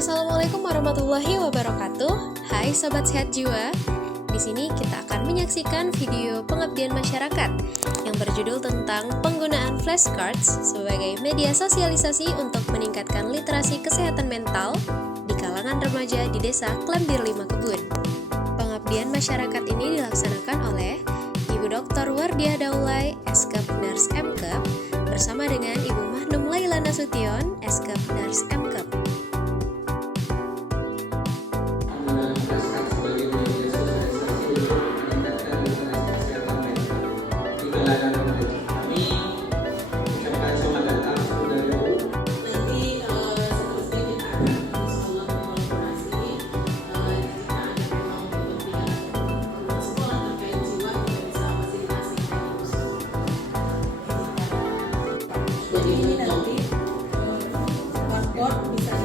Assalamualaikum warahmatullahi wabarakatuh. Hai Sobat Sehat Jiwa. Di sini kita akan menyaksikan video pengabdian masyarakat yang berjudul tentang penggunaan flashcards sebagai media sosialisasi untuk meningkatkan literasi kesehatan mental di kalangan remaja di Desa Klambir 5 Kebun. Pengabdian masyarakat ini dilaksanakan oleh Ibu Dr. Wardiah Daulay, Eskep Nurse Mkep, bersama dengan Ibu Mahnum Laila Nasution, Eskep Nurse Mkep. Jadi ini nanti whiteboard bisa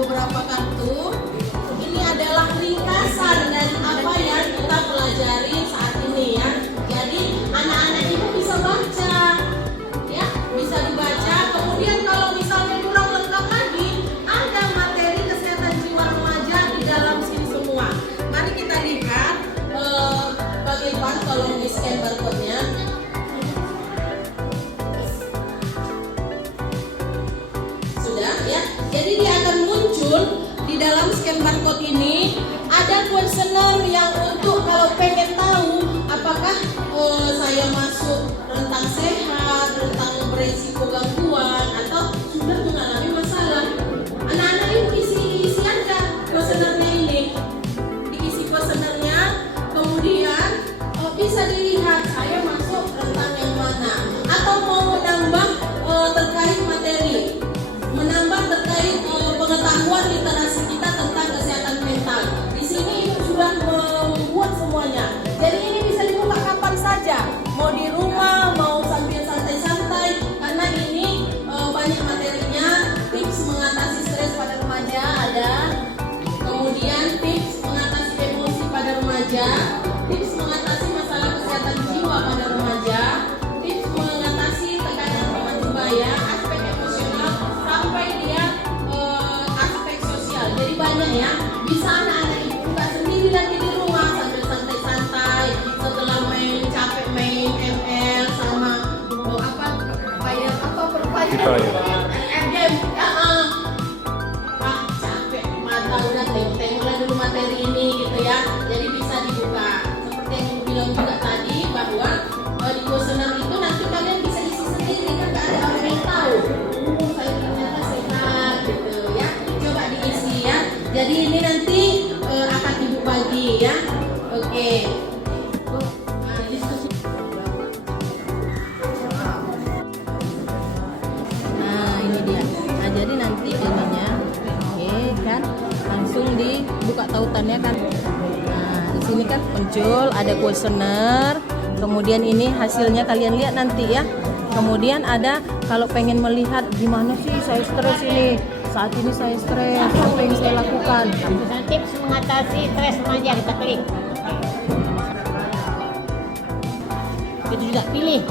beberapa kartu. Ini adalah ringkasan dari apa yang kita pelajari saat ini ya. Jadi anak-anak ibu bisa baca, ya, bisa dibaca. Kemudian kalau misalnya kurang lengkap lagi, ada materi kesehatan jiwa remaja di dalam sini semua. Mari kita lihat bagaimana kalau di scan barcode-nya. Jadi dia akan muncul di dalam scan barcode ini ada kuesioner yang untuk kalau pengen tahu apakah saya masuk rentang sehat, rentang beresiko gangguan atau sudah mengalami masalah. Anak-anak ini isi aja kuesionernya ini, diisi kuesionernya, kemudian bisa dilihat saya masuk rentang yang mana atau mau menambah terkait materi. Menambah terkait pengetahuan literasi kita tentang kesehatan mental. Di sini ibu sudah membuat semuanya. Jadi ini bisa dibuka kapan saja, mau di rumah, mau sambil santai-santai, karena ini Kita ya. Capek mata udah tengok dulu materi ini gitu ya. Jadi bisa dibuka. Seperti yang Ibu bilang juga tadi bahwa di kuesioner itu nanti kalian bisa isi sendiri kan nggak ada orang yang tahu. Saya ternyata sehat gitu ya. Coba diisi ya. Jadi ini nanti akan Ibu bagi ya. Oke. Nah ini dia. Nah jadi nanti ininya, oke kan, langsung dibuka tautannya kan. Nah di sini kan muncul ada kuesioner. Kemudian ini hasilnya kalian lihat nanti ya. Kemudian ada kalau pengen melihat gimana sih saya stres ini. Saat ini saya stres, apa yang saya lakukan? Dan tips mengatasi stres remaja kita klik. Itu juga pilih.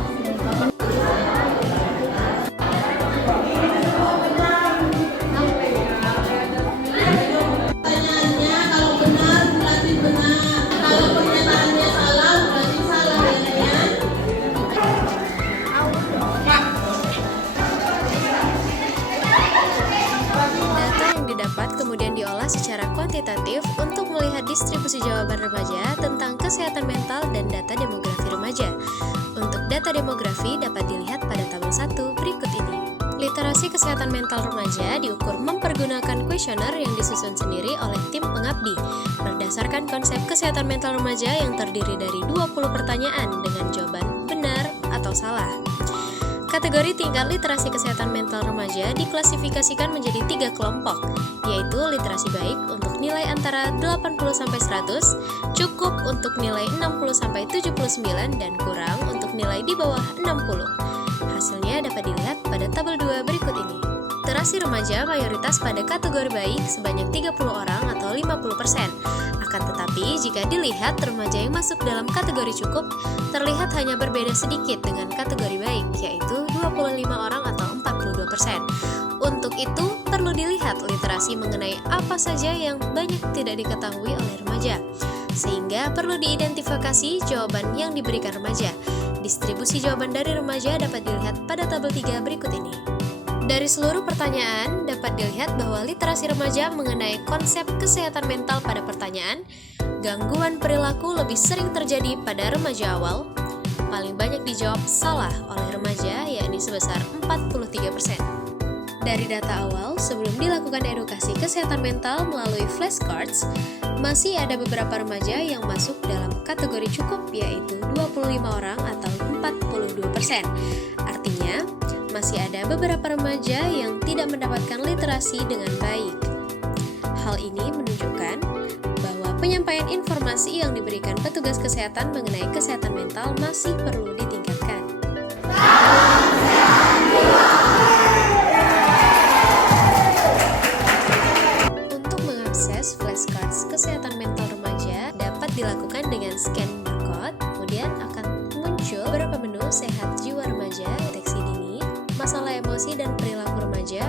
Pertanyaannya kalau benar berarti benar. Kalau pernyataannya salah berarti salah ya. Data yang didapat kemudian diolah secara kuantitatif untuk melihat distribusi jawaban remaja tentang kesehatan mental dan data demografi remaja. Untuk data demografi dapat dilihat pada tabel 1 berikut ini. Literasi kesehatan mental remaja diukur mempergunakan kuesioner yang disusun sendiri oleh tim pengabdi berdasarkan konsep kesehatan mental remaja yang terdiri dari 20 pertanyaan dengan jawaban benar atau salah. Kategori tingkat literasi kesehatan mental remaja diklasifikasikan menjadi 3 kelompok, yaitu literasi baik untuk nilai antara 80-100, cukup untuk nilai 60-79, dan kurang untuk nilai di bawah 60. Hasilnya dapat dilihat pada tabel 2 berikut ini. Literasi remaja mayoritas pada kategori baik sebanyak 30 orang atau 50%. Akan tetapi, jika dilihat remaja yang masuk dalam kategori cukup, terlihat hanya berbeda sedikit dengan kategori baik, yaitu 25 orang atau 42%. Untuk itu, perlu dilihat literasi mengenai apa saja yang banyak tidak diketahui oleh remaja, sehingga perlu diidentifikasi jawaban yang diberikan remaja. Distribusi jawaban dari remaja dapat dilihat pada tabel 3 berikut ini. Dari seluruh pertanyaan, dapat dilihat bahwa literasi remaja mengenai konsep kesehatan mental pada pertanyaan, gangguan perilaku lebih sering terjadi pada remaja awal, paling banyak dijawab salah oleh remaja, yakni sebesar 43%. Dari data awal, sebelum dilakukan edukasi kesehatan mental melalui flashcards, masih ada beberapa remaja yang masuk dalam kategori cukup, yaitu 25 orang atau 42%. Artinya, masih ada beberapa remaja yang tidak mendapatkan literasi dengan baik. Hal ini menunjukkan bahwa penyampaian informasi yang diberikan petugas kesehatan mengenai kesehatan mental masih perlu ditingkatkan. Untuk mengakses flashcards kesehatan mental remaja dapat dilakukan dengan scan barcode, kemudian akan muncul beberapa menu sehat jiwa remaja, deteksi dini, masalah emosi dan perilaku remaja,